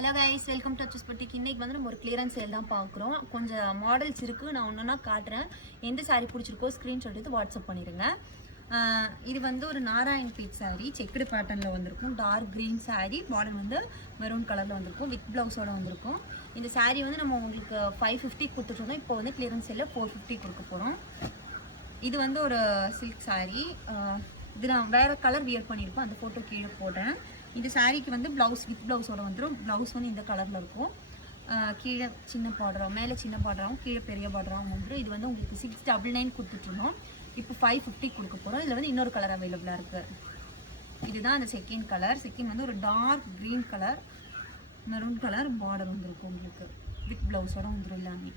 Hello guys, welcome to அச்சஸ் boutique. இன்னைக்கு வந்து நம்ம ஒரு கிளியரன்ஸ் சேல் தான் பார்க்குறோம். கொஞ்சம் மாடல்ஸ் இருக்குது, நான் ஒன்றா காட்டுறேன். எந்த சாரீ பிடிச்சிருக்கோ ஸ்க்ரீன்ஷாட் எடுத்து வாட்ஸ்அப் பண்ணிடுங்க. இது வந்து ஒரு நாராயண் பீட் சாரீ, செக்குடு பேட்டர்னில் வந்திருக்கும். டார்க் க்ரீன் சாரீ, பார்டர் வந்து மெரூன் கலரில் வந்திருக்கும், வித் ப்ளவுஸோடு வந்திருக்கும். இந்த சாரீ வந்து நம்ம உங்களுக்கு 550 கொடுத்துட்ருந்தோம். இப்போ வந்து கிளியரன்ஸ் சேலில் 450 கொடுக்க போகிறோம். இது வந்து ஒரு சில்க் சாரீ. இது நான் வேறு கலர் வியர் பண்ணியிருப்போம், அந்த ஃபோட்டோ கீழே போடுறேன். இந்த சாரீக்கு வந்து ப்ளவுஸ் வித் ப்ளவுஸோட வந்துடும். ப்ளவுஸ் வந்து இந்த கலரில் இருக்கும். கீழே சின்ன பார்டராகவும் மேலே சின்ன பார்டராகவும் கீழே பெரிய பார்டராகவும் வந்துடும். இது வந்து உங்களுக்கு 699 கொடுத்துட்ருந்தோம். இப்போ 550 கொடுக்க போகிறோம். இதில் வந்து இன்னொரு கலர் அவைலபிளாக இருக்குது. இதுதான் அந்த செகண்ட் கலர். செகண்ட் வந்து ஒரு dark green colour, maroon colour border வந்துருக்கும் உங்களுக்கு. வித் ப்ளவுஸோட வந்துடும் எல்லாமே.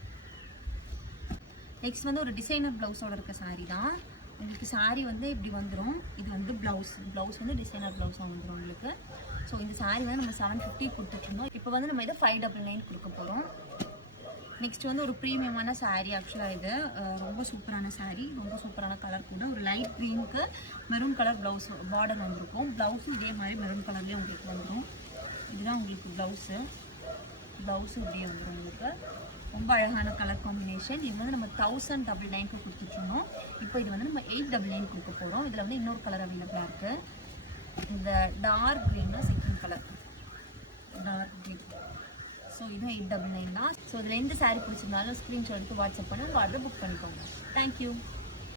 நெக்ஸ்ட் வந்து ஒரு டிசைனர் ப்ளவுஸோட இருக்க சாரீ தான். உங்களுக்கு சாரீ வந்து இப்படி வந்துடும். இது வந்து ப்ளவுஸ் வந்து டிசைனர் ப்ளவுஸாக வந்துடும் உங்களுக்கு. ஸோ இந்த சாரீ வந்து நம்ம 750 கொடுத்துட்ருந்தோம். இப்போ வந்து நம்ம இதை 599 கொடுக்க போகிறோம். நெக்ஸ்ட் வந்து ஒரு ப்ரீமியமான சாரீ. ஆக்சுவலாக இது ரொம்ப சூப்பரான சாரீ, ரொம்ப சூப்பரான கலர் கூட. ஒரு லைட் க்ரீனுக்கு மெரூன் கலர் ப்ளவுஸ் பார்டர் வந்திருக்கும். ப்ளவுஸும் இதே மாதிரி மெரூன் கலர்லேயே உங்களுக்கு வந்துடும். இதுதான் உங்களுக்கு ப்ளவுஸும் இப்படியே வந்துடும் உங்களுக்கு. ரொம்ப அழகான கலர் காம்பினேஷன். இது வந்து நம்ம 1099 கொடுத்துட்ருந்தோம். இப்போ இது வந்து நம்ம 899 கொடுக்க போகிறோம். இதில் வந்து இன்னொரு கலர் அவைலபிளாக இருக்குது. இந்த டார்க் க்ரீன்னா second colour, dark green. So இதுவும் 899 தான். ஸோ இதில் எந்த சாரீ பிடிச்சிருந்தாலும் ஸ்க்ரீன்ஷாட் எடுத்து வாட்ஸ்அப் பண்ணி உங்கள் ஆர்டர் புக் பண்ணிக்கோங்க. தேங்க்யூ.